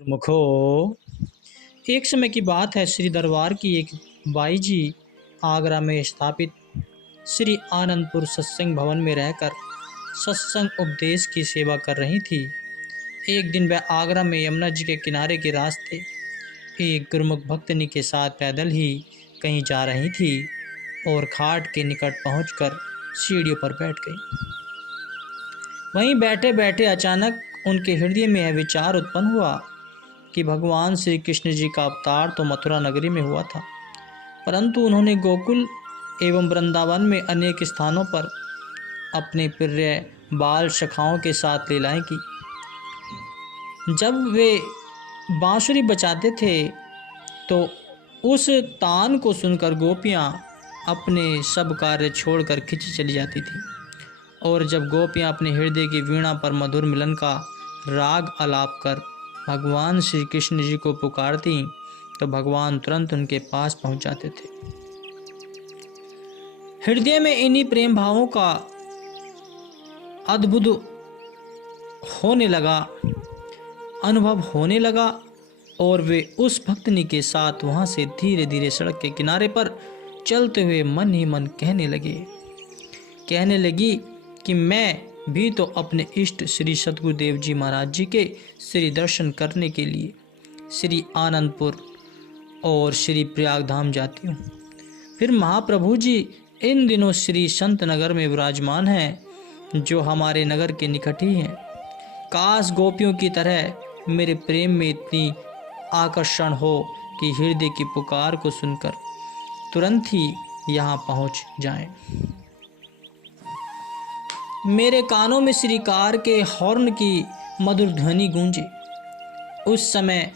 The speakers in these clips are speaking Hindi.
मुखो एक समय की बात है। श्री दरबार की एक बाई जी आगरा में स्थापित श्री आनंदपुर सत्संग भवन में रहकर सत्संग उपदेश की सेवा कर रही थी। एक दिन वह आगरा में यमुना जी के किनारे के रास्ते एक गुरुमुख भक्तनी के साथ पैदल ही कहीं जा रही थी और घाट के निकट पहुंचकर सीढ़ियों पर बैठ गई। वहीं बैठे बैठे अचानक उनके हृदय में यह विचार उत्पन्न हुआ कि भगवान श्री कृष्ण जी का अवतार तो मथुरा नगरी में हुआ था, परंतु उन्होंने गोकुल एवं वृंदावन में अनेक स्थानों पर अपने प्रिय बाल सखाओं के साथ लीलाएं की। जब वे बांसुरी बजाते थे तो उस तान को सुनकर गोपियां अपने सब कार्य छोड़कर खिंची चली जाती थी, और जब गोपियां अपने हृदय की वीणा पर मधुर मिलन का राग आलाप कर भगवान श्री कृष्ण जी को पुकारती तो भगवान तुरंत उनके पास पहुंच जाते थे। हृदय में इन्हीं प्रेम भावों का अद्भुत अनुभव होने लगा और वे उस भक्तनी के साथ वहां से धीरे धीरे सड़क के किनारे पर चलते हुए मन ही मन कहने लगी कि मैं भी तो अपने इष्ट श्री सद्गुरुदेव जी महाराज जी के श्री दर्शन करने के लिए श्री आनंदपुर और श्री प्रयागधाम जाती हूँ। फिर महाप्रभु जी इन दिनों श्री संत नगर में विराजमान हैं, जो हमारे नगर के निकट ही हैं। काश गोपियों की तरह मेरे प्रेम में इतनी आकर्षण हो कि हृदय की पुकार को सुनकर तुरंत ही यहाँ पहुँच जाएं। मेरे कानों में श्रीकार के हॉर्न की मधुर ध्वनि गूंजे। उस समय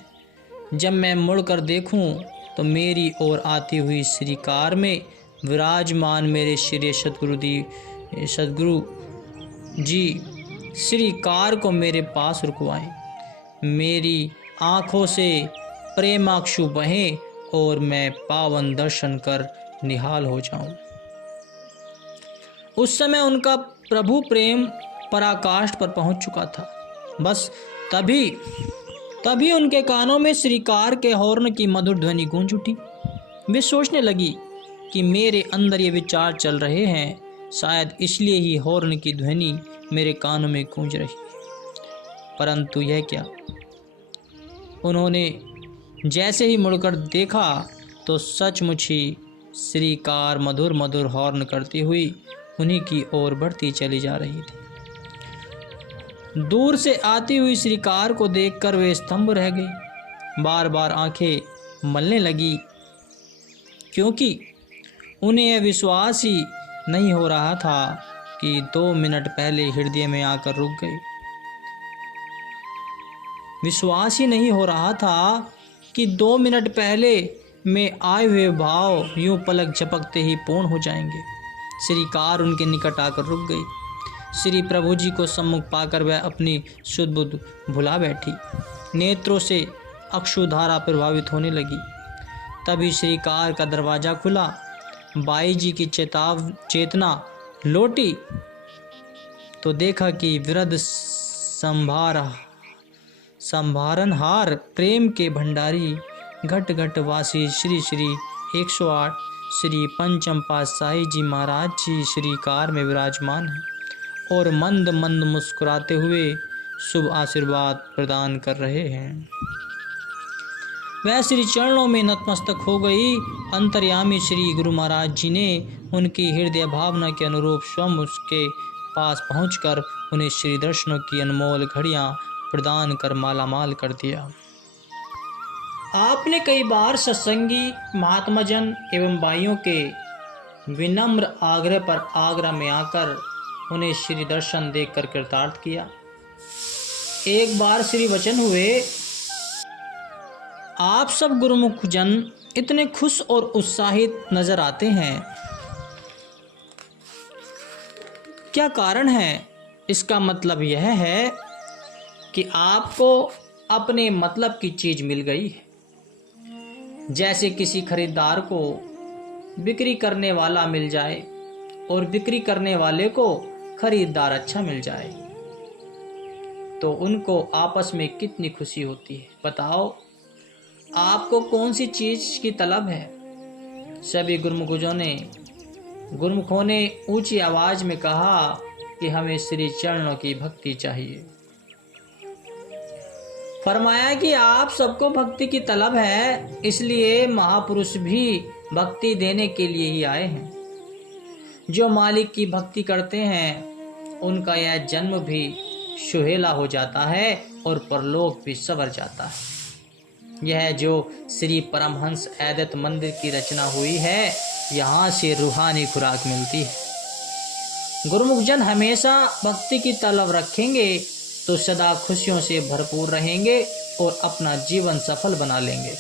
जब मैं मुड़कर देखूं तो मेरी ओर आती हुई श्रीकार में विराजमान मेरे श्री सद्गुरु जी श्रीकार को मेरे पास रुकवाएं। मेरी आँखों से प्रेमाक्षु बहें और मैं पावन दर्शन कर निहाल हो जाऊं। उस समय उनका प्रभु प्रेम पराकाष्ठ पर पहुंच चुका था। बस तभी उनके कानों में श्रीकार के हॉर्न की मधुर ध्वनि गूंज उठी। वे सोचने लगी कि मेरे अंदर ये विचार चल रहे हैं, शायद इसलिए ही हॉर्न की ध्वनि मेरे कानों में गूंज रही। परंतु यह क्या, उन्होंने जैसे ही मुड़कर देखा तो सचमुच ही श्रीकार मधुर मधुर हॉर्न करती हुई उन्हीं की ओर बढ़ती चली जा रही थी। दूर से आती हुई श्रीकार को देखकर वे स्तंभ रह गई। बार बार आंखें मलने लगी, क्योंकि उन्हें यह विश्वास ही नहीं हो रहा था कि 2 मिनट पहले हृदय में आकर रुक गए। विश्वास ही नहीं हो रहा था कि 2 मिनट पहले में आए हुए भाव यूं पलक झपकते ही पूर्ण हो जाएंगे। श्रीकार उनके निकट आकर रुक गई। श्री प्रभु जी को सम्मुख पाकर वह अपनी शुद्ध बुद्ध भुला बैठी। नेत्रों से अश्रुधारा प्रभावित होने लगी। तभी श्रीकार का दरवाजा खुला। बाई जी की चेतना लौटी तो देखा कि वृद्ध संभारनहार प्रेम के भंडारी घट घट वासी श्री 108 श्री पंचम पातशाही जी महाराज जी श्रीकार में विराजमान हैं और मंद मंद मुस्कुराते हुए शुभ आशीर्वाद प्रदान कर रहे हैं। वह श्री चरणों में नतमस्तक हो गई। अंतर्यामी श्री गुरु महाराज जी ने उनकी हृदय भावना के अनुरूप स्वयं उसके पास पहुंचकर उन्हें श्री दर्शनों की अनमोल घड़ियां प्रदान कर मालामाल कर दिया। आपने कई बार सत्संगी महात्माजन एवं बाइयों के विनम्र आग्रह पर आगरा में आकर उन्हें श्री दर्शन देखकर कृतार्थ किया। एक बार श्री वचन हुए, आप सब गुरुमुख जन इतने खुश और उत्साहित नजर आते हैं, क्या कारण है? इसका मतलब यह है कि आपको अपने मतलब की चीज मिल गई है। जैसे किसी खरीदार को बिक्री करने वाला मिल जाए और बिक्री करने वाले को खरीदार अच्छा मिल जाए। तो उनको आपस में कितनी खुशी होती है। बताओ आपको कौन सी चीज की तलब है? सभी गुरुमुखों ने ऊंची आवाज में कहा कि हमें श्री चरणों की भक्ति चाहिए। फरमाया कि आप सबको भक्ति की तलब है, इसलिए महापुरुष भी भक्ति देने के लिए ही आए हैं। जो मालिक की भक्ति करते हैं उनका यह जन्म भी सुहेला हो जाता है और परलोक भी संवर जाता है। यह जो श्री परमहंस अद्वैत मंदिर की रचना हुई है, यहाँ से रूहानी खुराक मिलती है। गुरुमुख जन हमेशा भक्ति की तलब रखेंगे तो सदा खुशियों से भरपूर रहेंगे और अपना जीवन सफल बना लेंगे।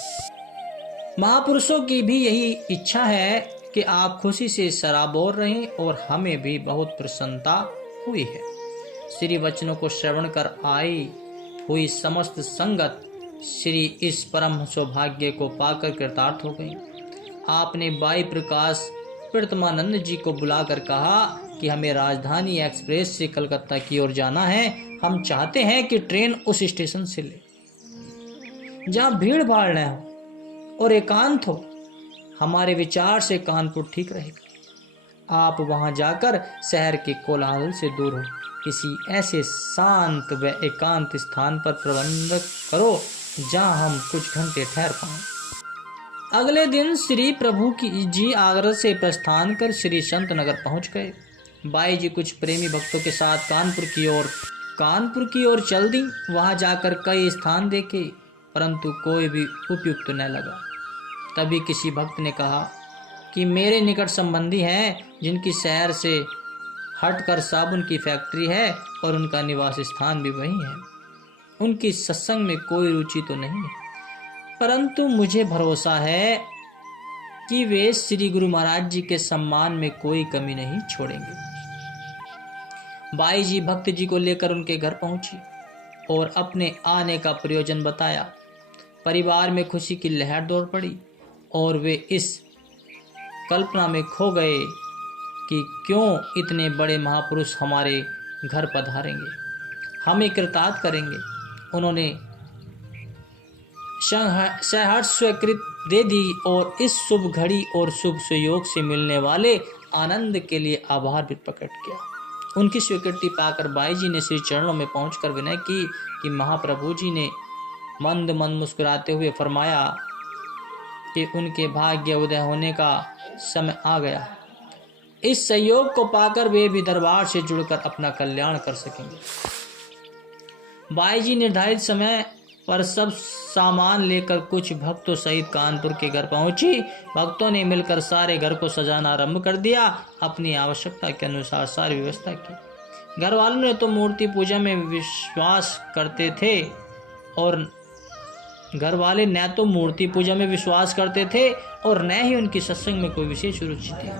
महापुरुषों की भी यही इच्छा है कि आप खुशी से सराबोर रहें और हमें भी बहुत प्रसन्नता हुई है। श्री वचनों को श्रवण कर आई हुई समस्त संगत श्री इस परम सौभाग्य को पाकर कृतार्थ हो गई। आपने बाई प्रकाश प्रतमानंद जी को बुलाकर कहा कि हमें राजधानी एक्सप्रेस से कलकत्ता की ओर जाना है। हम चाहते हैं कि ट्रेन उस स्टेशन से ले जहां भीड़ भाड़ न हो और एकांत हो। हमारे विचार से कानपुर ठीक रहेगा। आप वहां जाकर शहर के कोलाहल से दूर हो किसी ऐसे शांत व एकांत स्थान पर प्रबंध करो जहां हम कुछ घंटे ठहर पाएं। अगले दिन श्री प्रभु की जी आगरा से प्रस्थान कर श्री संत नगर पहुंच गए। बाई जी कुछ प्रेमी भक्तों के साथ कानपुर की ओर चल दी। वहां जाकर कई स्थान देखे परंतु कोई भी उपयुक्त न लगा। तभी किसी भक्त ने कहा कि मेरे निकट संबंधी हैं जिनकी शहर से हटकर साबुन की फैक्ट्री है और उनका निवास स्थान भी वही है। उनकी सत्संग में कोई रुचि तो नहीं है परंतु मुझे भरोसा है कि वे श्री गुरु महाराज जी के सम्मान में कोई कमी नहीं छोड़ेंगे। बाई जी भक्त जी को लेकर उनके घर पहुंची और अपने आने का प्रयोजन बताया। परिवार में खुशी की लहर दौड़ पड़ी और वे इस कल्पना में खो गए कि क्यों इतने बड़े महापुरुष हमारे घर पधारेंगे, हमें कृतार्थ करेंगे। उन्होंने सहर्ष स्वीकृत दे दी और इस शुभ घड़ी और शुभ सुयोग से मिलने वाले आनंद के लिए आभार भी प्रकट किया। उनकी स्वीकृति पाकर बाई जी ने श्री चरणों में पहुंचकर विनय की कि महाप्रभु जी ने मंद मंद मुस्कुराते हुए फरमाया कि उनके भाग्य उदय होने का समय आ गया। इस सहयोग को पाकर वे भी दरबार से जुड़कर अपना कल्याण कर सकेंगे। बाई जी निर्धारित समय पर सब सामान लेकर कुछ भक्तों सहित कानपुर के घर पहुंची। भक्तों ने मिलकर सारे घर को सजाना आरंभ कर दिया। अपनी आवश्यकता के अनुसार सारी व्यवस्था की। घर वालों ने तो मूर्ति पूजा में विश्वास करते थे और न ही उनकी सत्संग में कोई विशेष रुचि थी।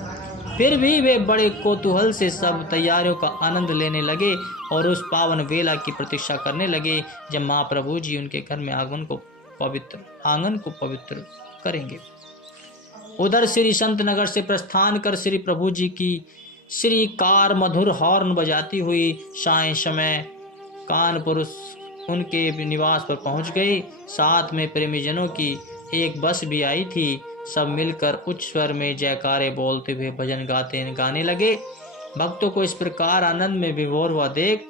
फिर भी वे बड़े कौतूहल से सब तैयारियों का आनंद लेने लगे और उस पावन वेला की प्रतीक्षा करने लगे जब महाप्रभु जी उनके घर में आंगन को पवित्र करेंगे। उधर श्री संत नगर से प्रस्थान कर श्री प्रभु जी की श्री कार मधुर हॉर्न बजाती हुई साय समय कानपुर उनके निवास पर पहुंच गई। साथ में प्रेमीजनों की एक बस भी आई थी। सब मिलकर उच्च स्वर में जयकारे बोलते हुए भजन गाने लगे। भक्तों को इस प्रकार आनंद में विभोर हुआ देख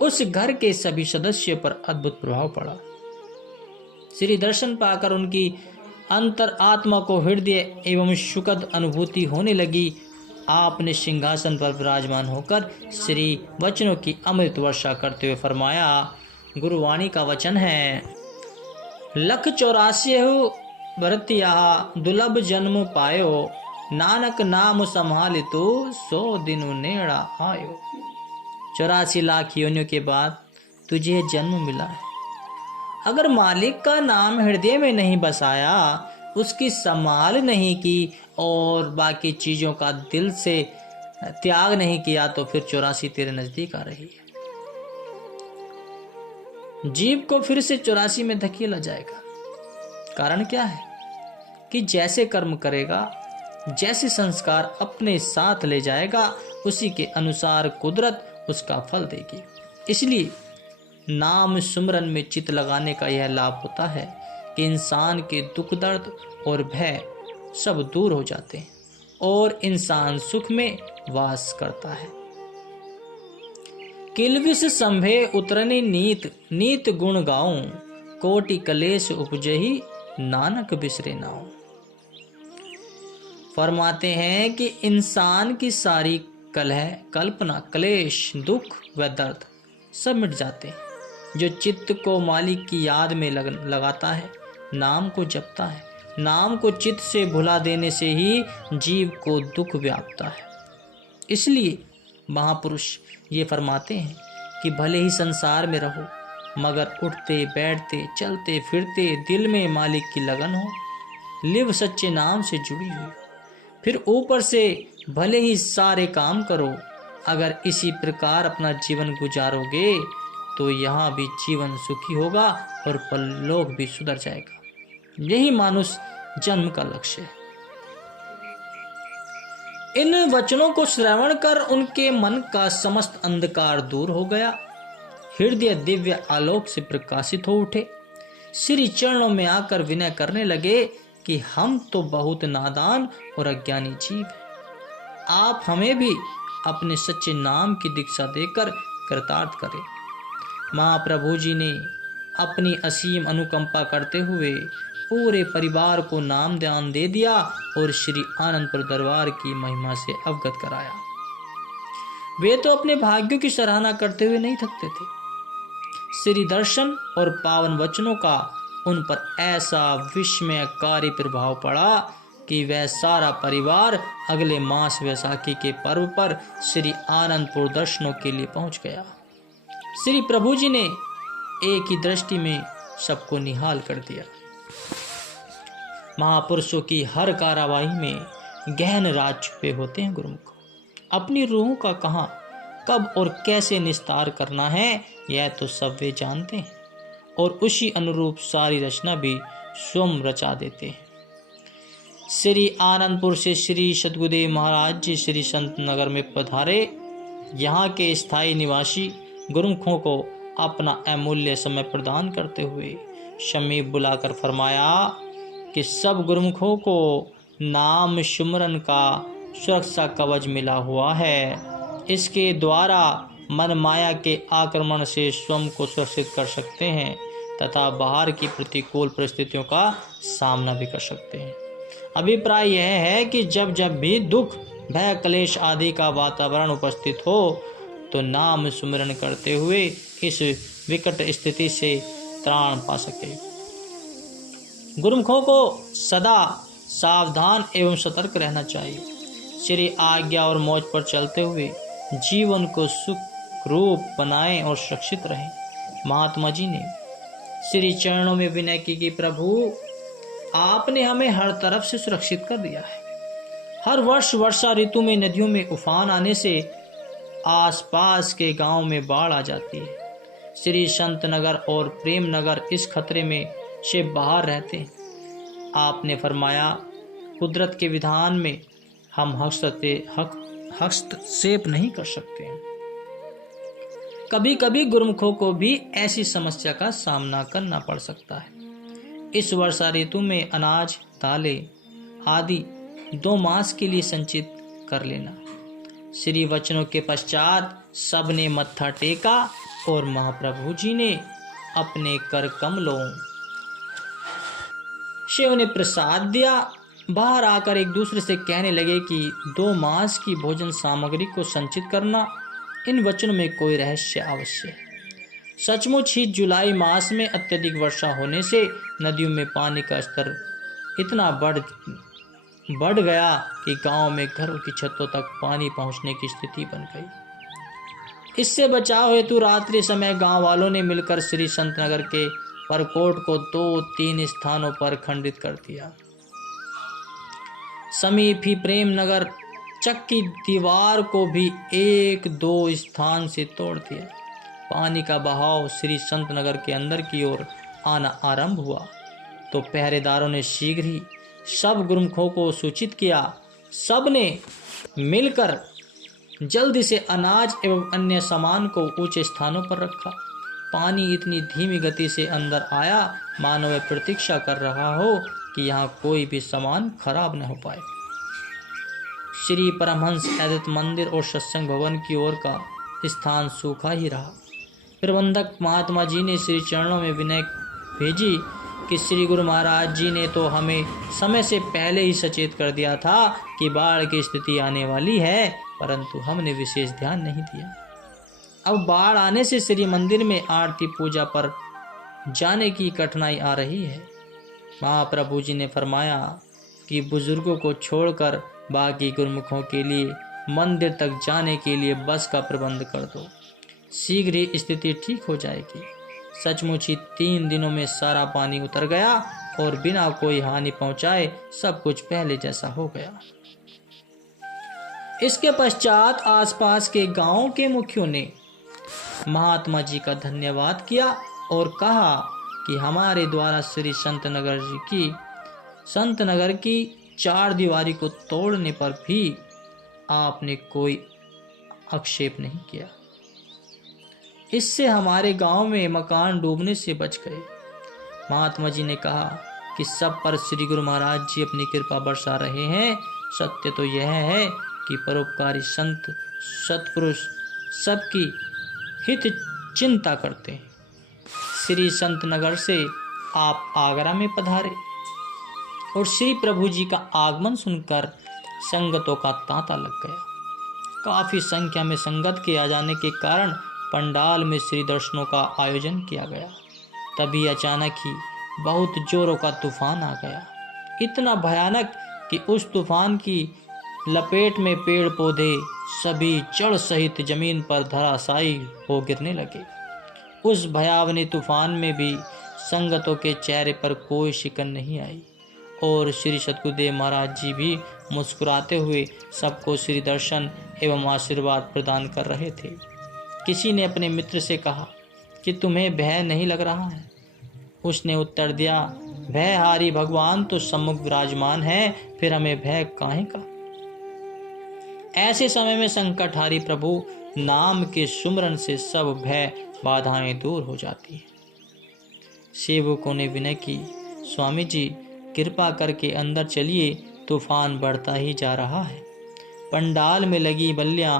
उस घर के सभी सदस्यों पर अद्भुत प्रभाव पड़ा। श्री दर्शन पाकर उनकी अंतर आत्मा को हृदय एवं सुखद अनुभूति होने लगी। आपने सिंहासन पर विराजमान होकर श्री वचनों की अमृत वर्षा करते हुए फरमाया। गुरुवाणी का वचन है, 184 भरतिया दुर्लभ जन्म पायो, नानक नाम संभालितो 100 दिनु नेड़ा आयो। 84 लाख योनियों के बाद तुझे जन्म मिला है। अगर मालिक का नाम हृदय में नहीं बसाया, उसकी संभाल नहीं की और बाकी चीजों का दिल से त्याग नहीं किया तो फिर 84 तेरे नजदीक आ रही है। जीव को फिर से 84 में धकेला जाएगा। कारण क्या है कि जैसे कर्म करेगा, जैसे संस्कार अपने साथ ले जाएगा, उसी के अनुसार कुदरत उसका फल देगी। इसलिए नाम सुमरन में चित लगाने का यह लाभ होता है कि इंसान के दुख दर्द और भय सब दूर हो जाते हैं और इंसान सुख में वास करता है। किलबिस संभे उतरने नीत, नीत गुण गाऊं, कोटि कलेश उपजहि नानक बिसरे नाऊं। फरमाते हैं कि इंसान की सारी कलह, कल्पना, क्लेश, दुख व दर्द सब मिट जाते हैं जो चित्त को मालिक की याद में लगाता है, नाम को जपता है। नाम को चित्त से भुला देने से ही जीव को दुख व्यापता है। इसलिए महापुरुष ये फरमाते हैं कि भले ही संसार में रहो, मगर उठते बैठते चलते फिरते दिल में मालिक की लगन हो, लिव सच्चे नाम से जुड़ी हुई। फिर ऊपर से भले ही सारे काम करो, अगर इसी प्रकार अपना जीवन गुजारोगे तो यहाँ भी जीवन सुखी होगा और परलोक भी सुधर जाएगा। यही मानुष जन्म का लक्ष्य है। इन वचनों को श्रवण कर उनके मन का समस्त अंधकार दूर हो गया, हृदय दिव्य आलोक से प्रकाशित हो उठे। श्री चरणों में आकर विनय करने लगे कि हम तो बहुत नादान और अज्ञानी जीव हैं, आप हमें भी अपने सच्चे नाम की दीक्षा देकर कृतार्थ करें। महाप्रभु जी ने अपनी असीम अनुकंपा करते हुए पूरे परिवार को नाम दान दे दिया और श्री आनंदपुर दरबार की महिमा से अवगत कराया। वे तो अपने भाग्यों की सराहना करते हुए नहीं थकते थे। श्री दर्शन और पावन वचनों का उन पर ऐसा विस्मयकारी प्रभाव पड़ा कि वह सारा परिवार अगले मास वैसाखी के पर्व पर श्री आनंदपुर दर्शनों के लिए पहुंच गया। श्री प्रभु जी ने एक ही दृष्टि में सबको निहाल कर दिया। महापुरुषों की हर कार्यवाही में गहन राज छुपे होते हैं गुरुमुख। अपनी रूहों का कहाँ, कब और कैसे निस्तार करना है यह तो सब वे जानते हैं और उसी अनुरूप सारी रचना भी स्वयं रचा देते हैं। श्री आनंदपुर से श्री सद्गुरुदेव महाराज जी श्री संत नगर में पधारे। यहाँ के स्थायी निवासी गुरुमुखों को अपना अमूल्य समय प्रदान करते हुए समीप बुलाकर फरमाया कि सब गुरुमुखों को नाम सुमरन का सुरक्षा कवच मिला हुआ है। इसके द्वारा मन माया के आक्रमण से स्वयं को सुरक्षित कर सकते हैं तथा बाहर की प्रतिकूल परिस्थितियों का सामना भी कर सकते हैं। अभिप्राय यह है कि जब जब भी दुख, भय, क्लेश आदि का वातावरण उपस्थित हो तो नाम सुमिरन करते हुए इस विकट स्थिति से त्राण पा सके। गुरुमुखों को सदा सावधान एवं सतर्क रहना चाहिए। श्री आज्ञा और मौज पर चलते हुए जीवन को सुख रूप बनाएं और सुरक्षित रहें। महात्मा जी ने श्री चरणों में विनय की कि प्रभु आपने हमें हर तरफ से सुरक्षित कर दिया है। हर वर्ष वर्षा ऋतु में नदियों में उफान आने से आसपास के गांव में बाढ़ आ जाती है। श्री संत नगर और प्रेम नगर इस खतरे में से बाहर रहते हैं। आपने फरमाया कुदरत के विधान में हम हस्तक्षेप नहीं कर सकते हैं। कभी कभी गुरुमुखों को भी ऐसी समस्या का सामना करना पड़ सकता है। इस वर्षा ऋतु में अनाज, दालें आदि 2 मास के लिए संचित कर लेना। श्री वचनों के पश्चात सबने मत्था टेका और महाप्रभु जी ने अपने कर कमलों से उन्हें प्रसाद दिया। बाहर आकर एक दूसरे से कहने लगे कि 2 मास की भोजन सामग्री को संचित करना। इन वचनों में कोई रहस्य अवश्य है। सचमुच ही जुलाई मास में अत्यधिक वर्षा होने से नदियों में पानी का स्तर इतना बढ़ गया कि गांव में घरों की छतों तक पानी पहुंचने की स्थिति बन गई। इससे बचाव हेतु रात्रि समय गांव वालों ने मिलकर श्री संत नगर के परकोट को 2-3 स्थानों पर खंडित कर दिया। समीप ही प्रेम नगर चक्की दीवार को भी 1-2 स्थान से तोड़ दिया। पानी का बहाव श्री संत नगर के अंदर की ओर आना आरंभ हुआ तो पहरेदारों ने शीघ्र ही सब गुरुमुखों को सूचित किया। सब ने मिलकर जल्दी से अनाज एवं अन्य सामान को ऊंचे स्थानों पर रखा। पानी इतनी धीमी गति से अंदर आया मानो वह प्रतीक्षा कर रहा हो कि यहाँ कोई भी सामान खराब न हो पाए। श्री परमहंस अद्वैत मंदिर और सत्संग भवन की ओर का स्थान सूखा ही रहा। प्रबंधक महात्मा जी ने श्री चरणों में विनय भेजी कि श्री गुरु महाराज जी ने तो हमें समय से पहले ही सचेत कर दिया था कि बाढ़ की स्थिति आने वाली है, परंतु हमने विशेष ध्यान नहीं दिया। अब बाढ़ आने से श्री मंदिर में आरती पूजा पर जाने की कठिनाई आ रही है। महाप्रभु जी ने फरमाया कि बुजुर्गों को छोड़कर बाकी गुरुमुखों के लिए मंदिर तक जाने के लिए बस का प्रबंध कर दो, शीघ्र ही स्थिति ठीक हो जाएगी। सचमुच ही 3 दिनों में सारा पानी उतर गया और बिना कोई हानि पहुंचाए सब कुछ पहले जैसा हो गया। इसके पश्चात आसपास के गांवों के मुखियों ने महात्मा जी का धन्यवाद किया और कहा कि हमारे द्वारा श्री संत नगर की 4 दीवारी को तोड़ने पर भी आपने कोई आक्षेप नहीं किया। इससे हमारे गांव में मकान डूबने से बच गए। महात्मा जी ने कहा कि सब पर श्री गुरु महाराज जी अपनी कृपा बरसा रहे हैं। सत्य तो यह है कि परोपकारी संत सत्पुरुष सबकी हित चिंता करते हैं। श्री संत नगर से आप आगरा में पधारे और श्री प्रभु जी का आगमन सुनकर संगतों का तांता लग गया। काफी संख्या में संगत के आ जाने के कारण पंडाल में श्री दर्शनों का आयोजन किया गया। तभी अचानक ही बहुत जोरों का तूफान आ गया, इतना भयानक कि उस तूफान की लपेट में पेड़ पौधे सभी जड़ सहित जमीन पर धराशायी हो गिरने लगे। उस भयावनी तूफान में भी संगतों के चेहरे पर कोई शिकन नहीं आई और श्री सद्गुरुदेव महाराज जी भी मुस्कुराते हुए सबको श्री दर्शन एवं आशीर्वाद प्रदान कर रहे थे। किसी ने अपने मित्र से कहा कि तुम्हें भय नहीं लग रहा है? उसने उत्तर दिया, भयहारी भगवान तो सम्मुख विराजमान है, फिर हमें भय काहे का। ऐसे समय में संकटहारी प्रभु नाम के सुमरन से सब भय बाधाएं दूर हो जाती हैं। सेवकों ने विनय की, स्वामी जी कृपा करके अंदर चलिए, तूफान बढ़ता ही जा रहा है। पंडाल में लगी बल्लियां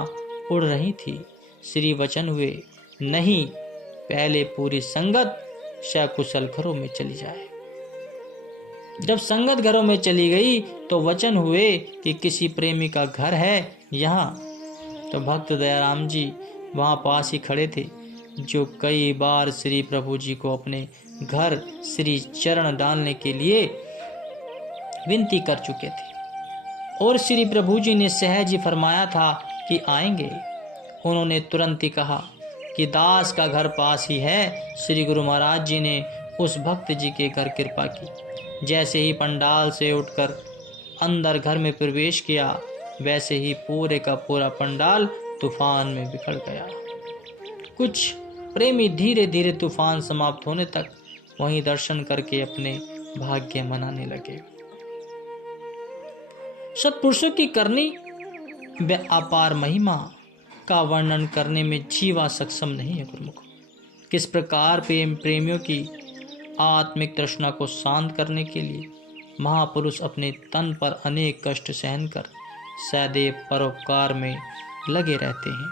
उड़ रही थी। श्री वचन हुए, नहीं, पहले पूरी संगत सकुशल घरों में चली जाए। जब संगत घरों में चली गई तो वचन हुए कि किसी प्रेमी का घर है यहाँ। तो भक्त दयाराम जी वहाँ पास ही खड़े थे, जो कई बार श्री प्रभु जी को अपने घर श्री चरण डालने के लिए विनती कर चुके थे और श्री प्रभु जी ने सहज ही फरमाया था कि आएंगे। उन्होंने तुरंत ही कहा कि दास का घर पास ही है। श्री गुरु महाराज जी ने उस भक्त जी के घर कृपा की। जैसे ही पंडाल से उठकर अंदर घर में प्रवेश किया, वैसे ही पूरे का पूरा पंडाल तूफान में बिखर गया। कुछ प्रेमी धीरे धीरे तूफान समाप्त होने तक वहीं दर्शन करके अपने भाग्य मनाने लगे। सत्पुरुषों की करनी व अपार महिमा का वर्णन करने में जीवा सक्षम नहीं है गुरुमुख। किस प्रकार प्रेमियों की आत्मिक तृष्णा को शांत करने के लिए महापुरुष अपने तन पर अनेक कष्ट सहन कर सदैव परोपकार में लगे रहते हैं।